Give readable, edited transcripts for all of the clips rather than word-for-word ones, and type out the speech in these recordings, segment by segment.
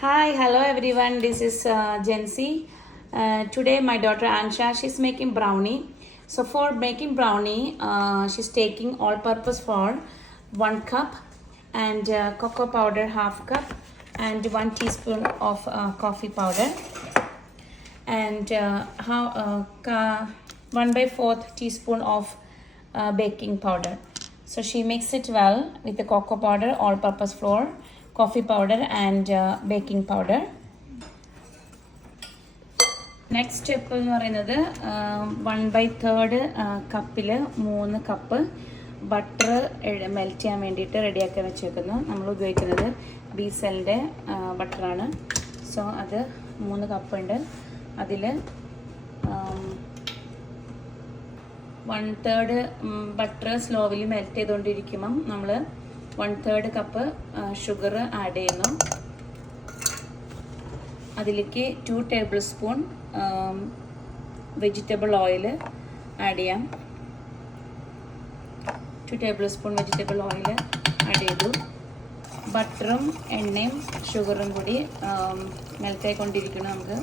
Hi, hello everyone. This is Jency. Today, my daughter Ansha, she's making brownie. So for making brownie, she's taking all-purpose flour, 1 cup, and cocoa powder ½ cup, and 1 teaspoon of coffee powder, and 1/4 teaspoon of baking powder. So she mixed it well with the cocoa powder, all-purpose flour, coffee powder, and baking powder. Next step എന്ന് പറയുന്നത് 1/3 കപ്പിൽ 3 cup butter melt ചെയ്യാൻ വേണ്ടിയിട്ട് റെഡിയാക്കി വെച്ചേക്കുന്നു. നമ്മൾ ഉപയോഗിക്കുന്നത് ബീസലിൻ്റെ ബട്ടറാണ്. സോ അത് 3 കപ്പുണ്ട്. അതിൽ 1/3 ബട്ടർ സ്ലോവിൽ മെൽറ്റ് ചെയ്തുകൊണ്ടിരിക്കുമ്പം നമ്മൾ 1/3 കപ്പ് ഷുഗർ ആഡ് ചെയ്യുന്നു. അതിലേക്ക് 2 table spoon vegetable oil add ചെയ്യാം. 2 table spoon vegetable oil add ചെയ്തു. ബട്ടറും എണ്ണയും ഷുഗറും കൂടി മെൽറ്റായിക്കൊണ്ടിരിക്കണം. നമുക്ക്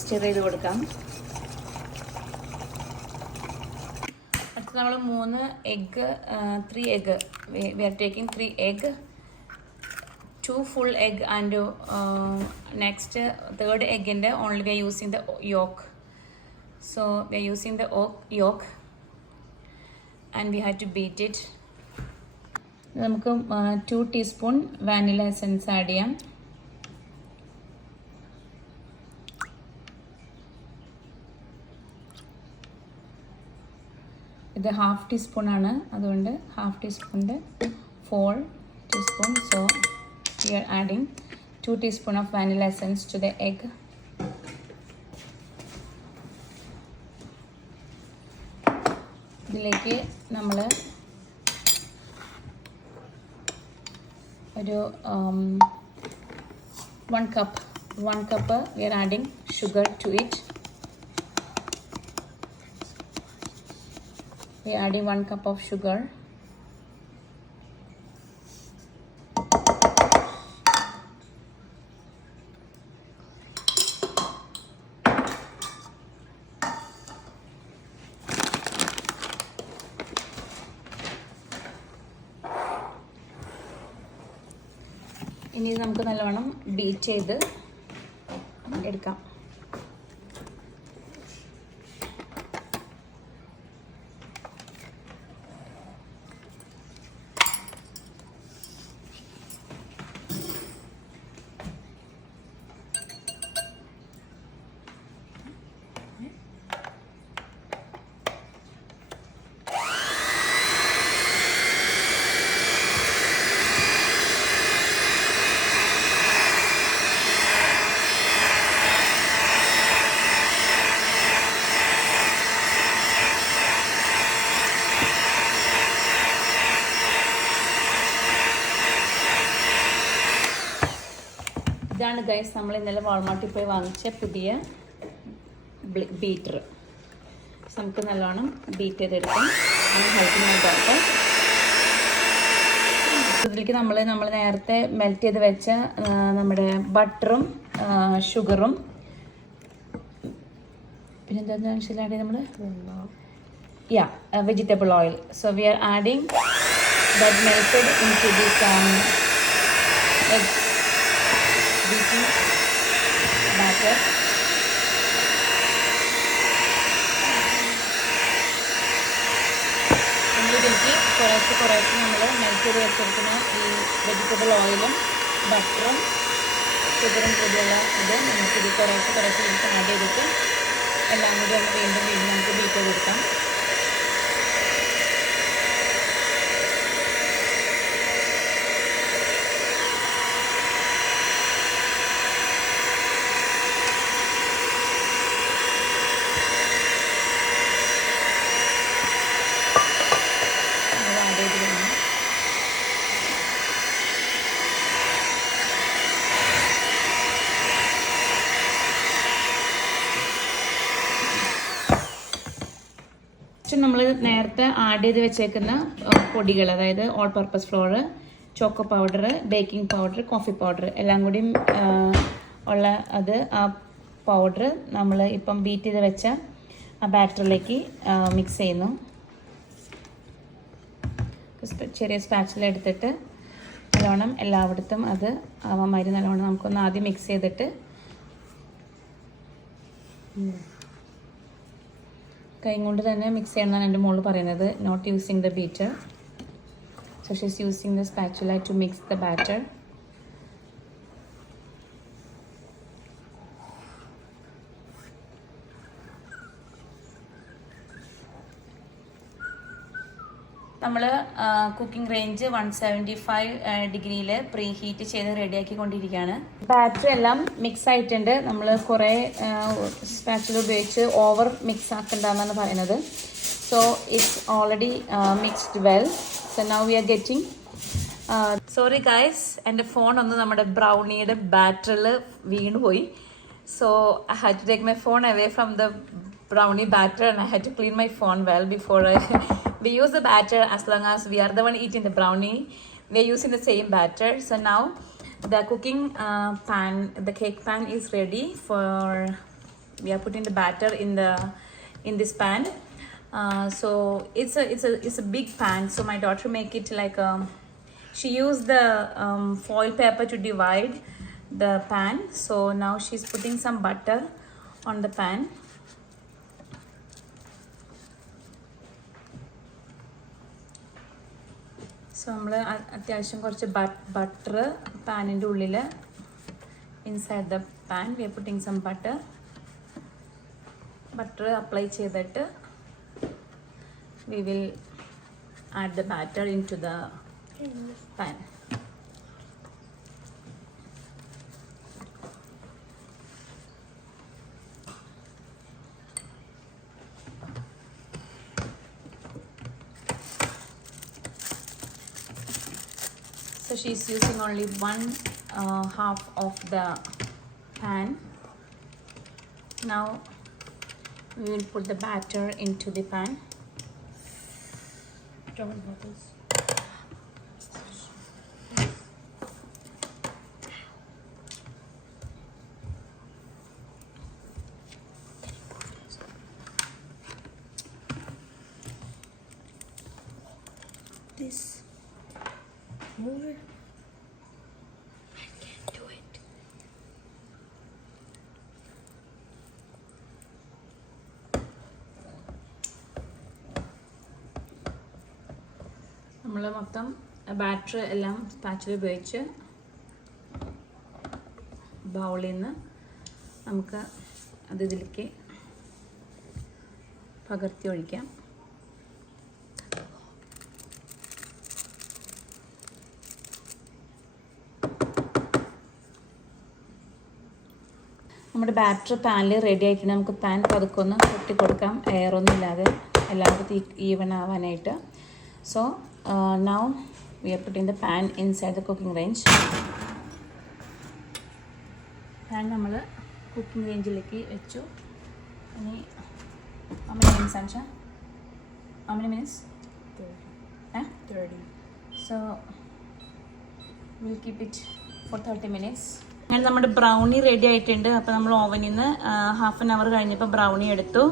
സ്റ്റിർ ചെയ്ത് കൊടുക്കാം. അടുത്ത് നമ്മൾ 3 egg 3 egg we are taking 3 egg, 2 full egg, and next third egg in the only we are using the yolk. So we are using the yolk and we have to beat it. നമുക്ക് 2 teaspoon vanilla essence add ചെയ്യാം. ഇത് ½ ടീസ്പൂൺ ആണ്, അതുകൊണ്ട് ½ ടീസ്പൂണിൻ്റെ 4 teaspoon. So we are adding 2 teaspoon of vanilla essence to the egg. ഇതിലേക്ക് നമ്മൾ ഒരു 1 cup we are adding sugar to it. We are adding 1 cup of sugar. ഇനി നമുക്ക് നല്ലവണ്ണം ബീറ്റ് ചെയ്ത് എടുക്കാം. ഇതാണ് ഗൈസ് നമ്മൾ ഇന്നലെ വാൾമാർട്ടിൽ പോയി വാങ്ങിച്ച പുതിയ ബീറ്റർ. നമുക്ക് നല്ലോണം ബീറ്റ് ചെയ്തെടുക്കാം. ഹെൽപ്പിനായിട്ടാണ്. ഇതിലേക്ക് നമ്മൾ നേരത്തെ മെൽറ്റ് ചെയ്ത് വെച്ച നമ്മുടെ ബട്ടറും ഷുഗറും പിന്നെ എന്താ ആഡ് നമ്മൾ vegetable oil. So we are adding that melted into this egg beating batter. ഇതിലേക്ക് കുറേശ്ശെ നമ്മൾ മെൽറ്റ് ചെയ്ത് വെച്ചിരിക്കുന്ന ഈ വെജിറ്റബിൾ ഓയിലും ബട്ടറും ഷുഗറും കൂടിയുള്ള ഇത് നമുക്കിത് കുറേശ്ശെ ഇതിലേക്ക് ആഡ് ചെയ്തിട്ട് എല്ലാം കൂടി ഒന്ന് വീണ്ടും നമുക്ക് ബീറ്റ് ചെയ്തെടുക്കാം. നമ്മൾ നേരത്തെ ആഡ് ചെയ്ത് വെച്ചേക്കുന്ന പൊടികൾ, അതായത് all purpose floor, choco powder, baking powder, coffee powder എല്ലാം കൂടി ഉള്ള അത് ആ പൗഡർ നമ്മൾ ഇപ്പം ബീറ്റ് ചെയ്ത് വെച്ച ആ ബാറ്ററിലേക്ക് മിക്സ് ചെയ്യുന്നു. ചെറിയ സ്പാച്ചില എടുത്തിട്ട് നല്ലോണം എല്ലായിടത്തും അത് ആവാമാതിരി നല്ലോണം നമുക്കൊന്ന് ആദ്യം മിക്സ് ചെയ്തിട്ട് കൈ കൊണ്ട് തന്നെ മിക്സ് ചെയ്യണമെന്നാണ് എൻ്റെ മോള് പറയുന്നത്. Not using the beater. So she's using the spatula to mix the batter. നമ്മൾ കുക്കിംഗ് റേഞ്ച് 175 ഡിഗ്രിയിൽ പ്രീ ഹീറ്റ് ചെയ്ത് റെഡിയാക്കിക്കൊണ്ടിരിക്കുകയാണ്. ബാറ്റർ എല്ലാം മിക്സ് ആയിട്ടുണ്ട്. നമ്മൾ കുറേ സ്പാച്ചുല ഉപയോഗിച്ച് ഓവർ മിക്സ് ആക്കണ്ടെന്നാണ് പറയുന്നത്. So it's already mixed well. So now we are getting sorry guys, എൻ്റെ ഫോൺ ഒന്ന് നമ്മുടെ ബ്രൗണിയുടെ ബാറ്ററിൽ വീണുപോയി. So I had to take my phone away from the brownie batter and I had to clean my phone well before we use the batter. As long as we are the one eating the brownie, we are using the same batter. So now the cooking pan, the cake pan is ready for, we are putting the batter in this pan. So it's a big pan. So my daughter make it like she used the foil paper to divide the pan. So now she's putting some butter on the pan. So നമ്മൾ അത്യാവശ്യം കുറച്ച് butter പാനിൻ്റെ ഉള്ളിൽ inside the pan we are putting some butter apply ചെയ്തിട്ട് we will add the batter into the pan. So she's using only one half of the pan. Now we will put the batter into the pan. Bubbles. This more. I can't do it. നമ്മൾ മൊത്തം ബാറ്റർ എല്ലാം സ്പാച്ചിൽ ഉപയോഗിച്ച് ബൗളിൽ നിന്ന് നമുക്ക് അത് ഇതിലേക്ക് പകർത്തി ഒഴിക്കാം. നമ്മുടെ ബാറ്റർ പാനിൽ റെഡി ആയിട്ടുണ്ട്. നമുക്ക് പാൻ പതുക്കൊന്ന് കൊട്ടി കൊടുക്കാം, എയറൊന്നും ഇല്ലാതെ എല്ലാവർക്കും ഈവൻ ആവാനായിട്ട്. So now we are putting the pan inside the cooking range. Pan നമ്മൾ കുക്കിംഗ് റേഞ്ചിലേക്ക് വെച്ചു. ഇനി how many minutes Ansha? How many minutes? 30. So we'll keep it for 30 minutes. അങ്ങനെ നമ്മുടെ ബ്രൗണി റെഡി ആയിട്ടുണ്ട്. അപ്പോൾ നമ്മൾ ഓവനിൽ നിന്ന് ഹാഫ് ആൻ അവർ കഴിഞ്ഞപ്പോൾ ബ്രൗണി എടുത്തു.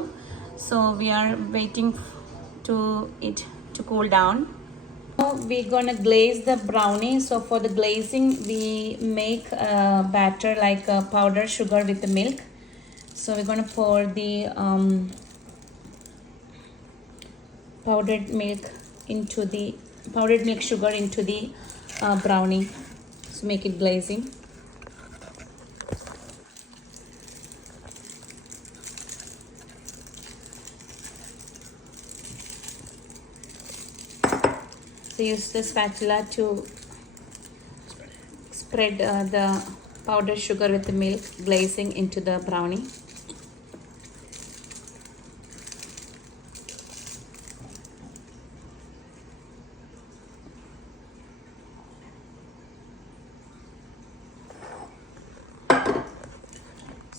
So we are waiting to it to cool down. Now we're gonna glaze the brownie. So for the glazing we make batter like powdered sugar with the milk. So we're gonna pour the powdered milk sugar into the brownie. So make it glazing. So use the spatula to spread the powdered sugar with the milk glazing into the brownie.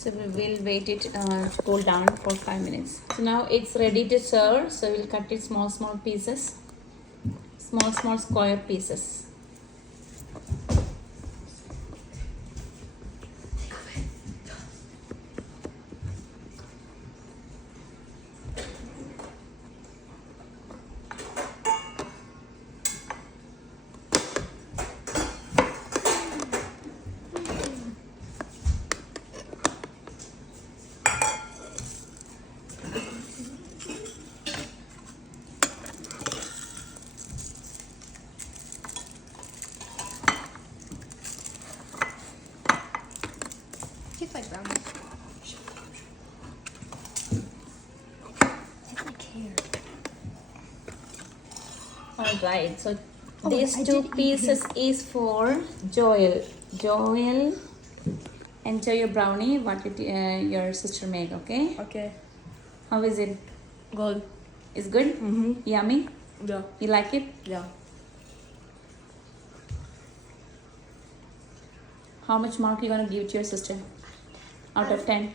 So we will wait it to cool down for 5 minutes. So now it's ready to serve. So we'll cut it small pieces. Small square pieces. like brownies. I like hair. All right. So Oh, these I two did eat pieces is for Joel. Joel, enjoy your brownie. What your sister make? Okay. Okay. How is it? Good. It's good. Mm-hmm. Yummy. Yeah. You like it? Yeah. How much mark you gonna give to your sister? Out of 10?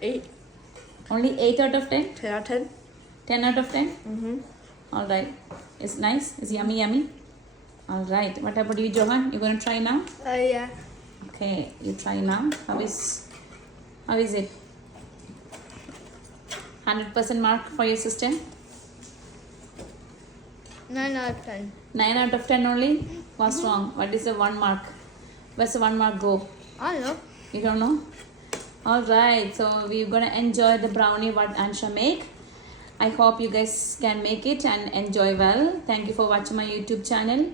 8. Only 8 out of 10? 10 out of 10. 10 out of 10? Mm-hmm. All right. It's nice. It's yummy, yummy. All right. What about you, Johan? You gonna try now? Yeah. Okay, you try now. How is it? 100% mark for your sister? 9 out of 10. 9 out of 10 only? What's wrong? What is the 1 mark? Where's the 1 mark go? I don't know. You don't know? Alright, so we're gonna enjoy the brownie what Ansha make. I hope you guys can make it and enjoy well. Thank you for watching my YouTube channel.